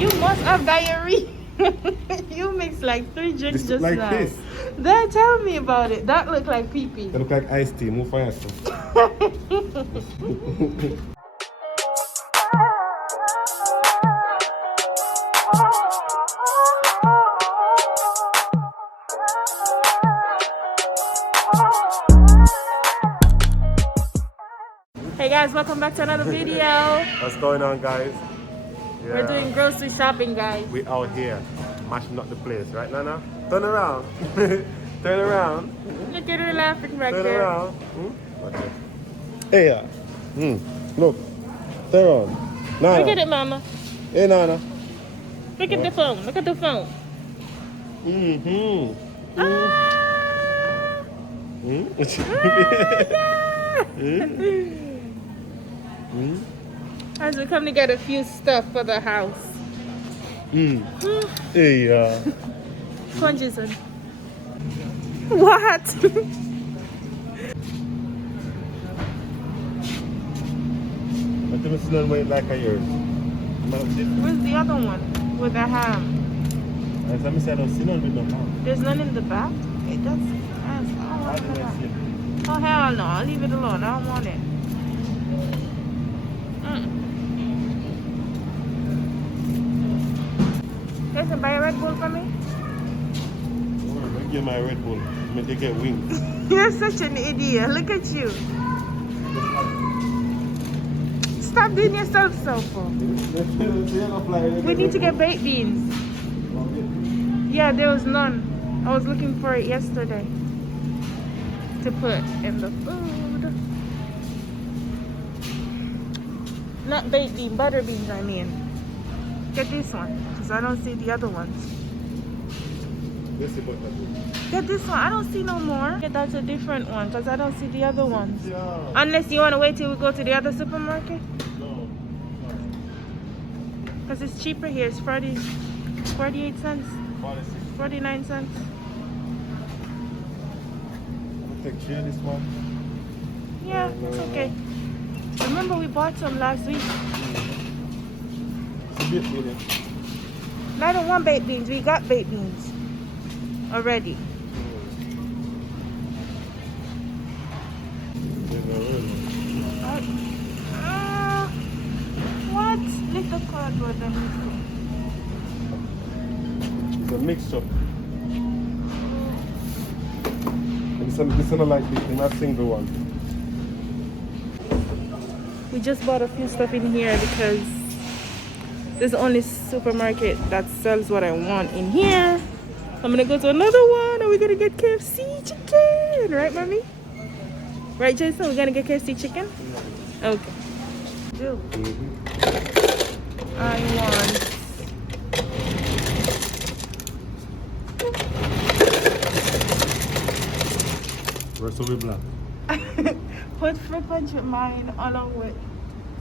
You must have diarrhea. You mixed like 3 drinks This just look like now. this. Then tell me about it. That looked like pee-pee. They look like iced tea. Move fast. Hey guys, welcome back to another video. What's going on, guys? Yeah. We're doing grocery shopping, guys. We out here mashing up the place, right, Nana? Turn around. Turn around. Look at her laughing right Turn there. around. Okay. Hey, look. Turn around. Nana. Look at it, mama. Hey, Nana. Look at the phone. Look at the phone. Ah! As we come to get a few stuff for the house. Hey, Come on, Jason. What? But the smell went like a yours. Where's the other one with the ham? As I said, I don't see none with no ham. There's none in the back? It does. I don't want that. Oh, hell no. I'll leave it alone. I don't want it. Jason, buy a Red Bull for me? I give my Red Bull. I mean, they get wings. You're such an idiot. Look at you. Stop doing yourself so far. We need to get baked beans. Yeah, there was none. I was looking for it yesterday to put in the food. Not baked bean, butter beans, I mean. Get this one, because I don't see the other ones. Get this one. I don't see no more. Yeah, that's a different one, because I don't see the other ones. Yeah. Unless you want to wait till we go to the other supermarket. No. Because it's cheaper here. It's 48 cents. 49 cents. I'll take care of this one. Yeah, it's okay. Remember we bought some last week. I don't want baked beans. We got baked beans already. What? Lick the cardboard then. It's a mix-up. This one like this, not single one. We just bought a few stuff in here because this is the only supermarket that sells what I want in here. I'm gonna go to another one and we're gonna get KFC chicken. Right, mommy? Right, Jason? We're gonna get KFC chicken? Okay. I want Recipe black. put fruit punch with mine along with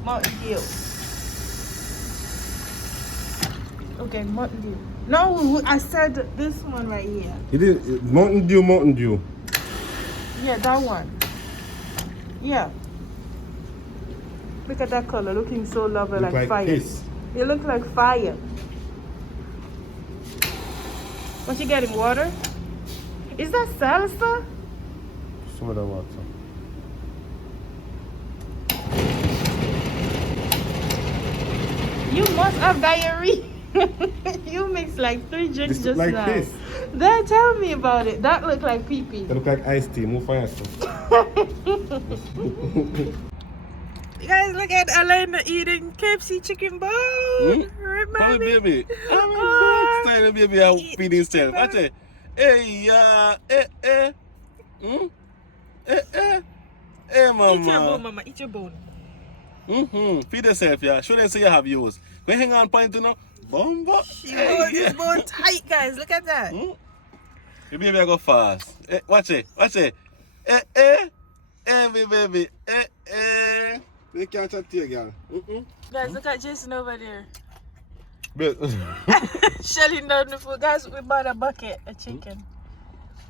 Mountain Dew. Okay, Mountain Dew. No, I said this one right here. It is Mountain Dew, Mountain Dew. Yeah, that one. Yeah. Look at that color, looking so lovely, Look like fire. piss. It looks like fire. What you getting, water? Is that salsa? Some of the water. You must have diarrhea. You mixed like 3 drinks This just look like now. this. Then tell me about it. That looked like pee-pee. They look like iced tea. Move fast. You guys, look at Elena eating KFC chicken bone. Right, Come on, mommy? baby. I'm Oh, a style, baby. I'm feeding still. Watch it. Hey, Hey, mama. Eat your bone, mama. Eat your bone. Feed yourself, yeah. Show them so you have yours. Go hang on point, you know. Bumbo. She holds his bone tight, guys. Look at that. Your baby, I go fast. Watch it. Watch it. Me baby. You can't chat to you, girl. Guys, look at Jason over there. But Shelling down the food. Guys, we bought a bucket of chicken.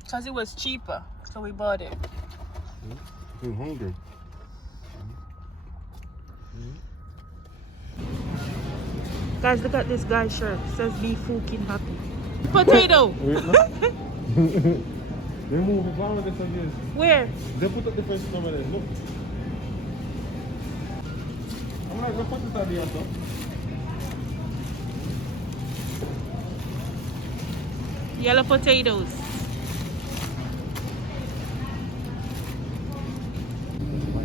Because it was cheaper. So we bought it. I'm hungry. Guys, look at this guy's shirt. It says be fucking happy. Potato. They move the flower this again. Where? They put up the first over there. Look. I'm like, what is that the answer? Yellow potatoes.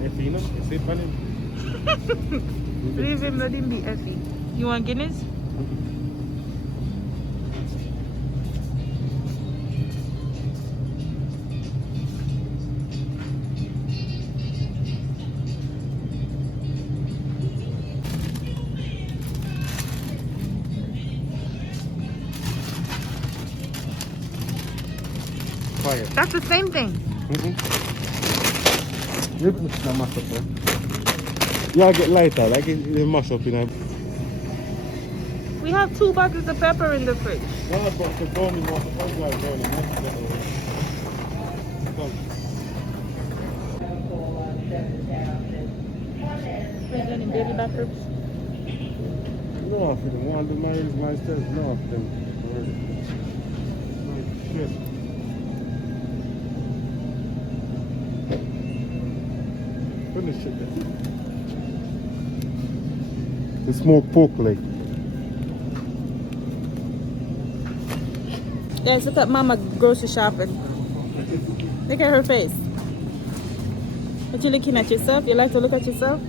Effie, no? You see it, man? Leave him, let him be Effie. You want Guinness? Fire. That's the same thing. You put the mash up there. Yeah, get lighter, like it mash up in a... We have 2 bottles of pepper in the fridge. No, but the bone is what the first one burning. Any baby back ribs? No, if you don't want to marry myself, no, of them. Shit. Finish it there. The smoked pork leg. Guys, look at Mama grocery shopping. Look at her face. Are you looking at yourself? You like to look at yourself?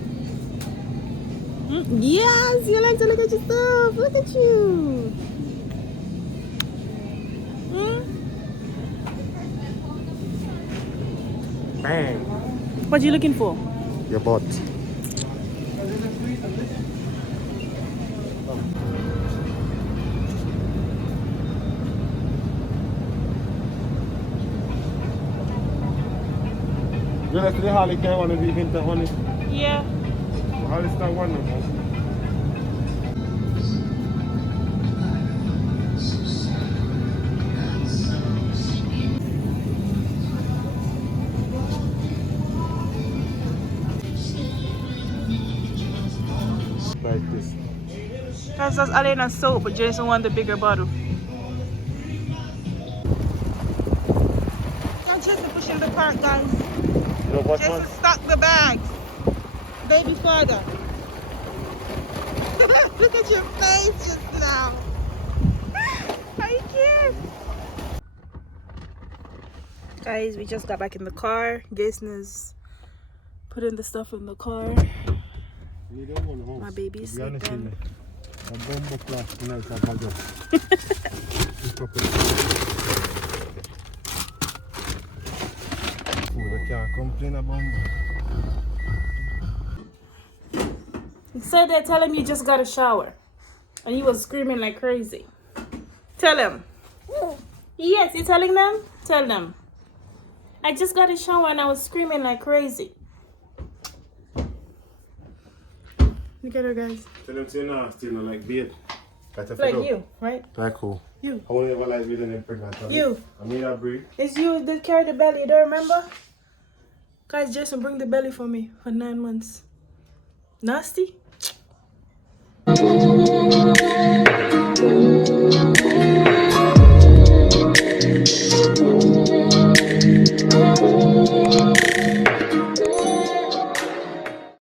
Yes, you like to look at yourself. Look at you. Bang. What are you looking for? Your butt. You like the Harley can one of the winter honey? Yeah. Harley star one of them. Like this. That's Alena soap, but Jason want the bigger bottle. Now Jason pushing the cart, guys. You know what Jason one? stock the bags. Baby father. Look at your face just now. Are you cute? Guys, we just got back in the car. Jason is putting the stuff in the car. My baby's sleeping. A bomb class tonight, I got can't complain about He said that, tell him you just got a shower. And he was screaming like crazy. Tell him. Yes, you telling them? Tell them. I just got a shower and I was screaming like crazy. Look at her, guys. Tell them to not still not like beard. Like you, right? Like who? You. I won't ever like beard and pregnant. You. I mean that breed. It's you that carry the belly, you don't remember? Guys, Jason, bring the belly for me for 9 months. Nasty?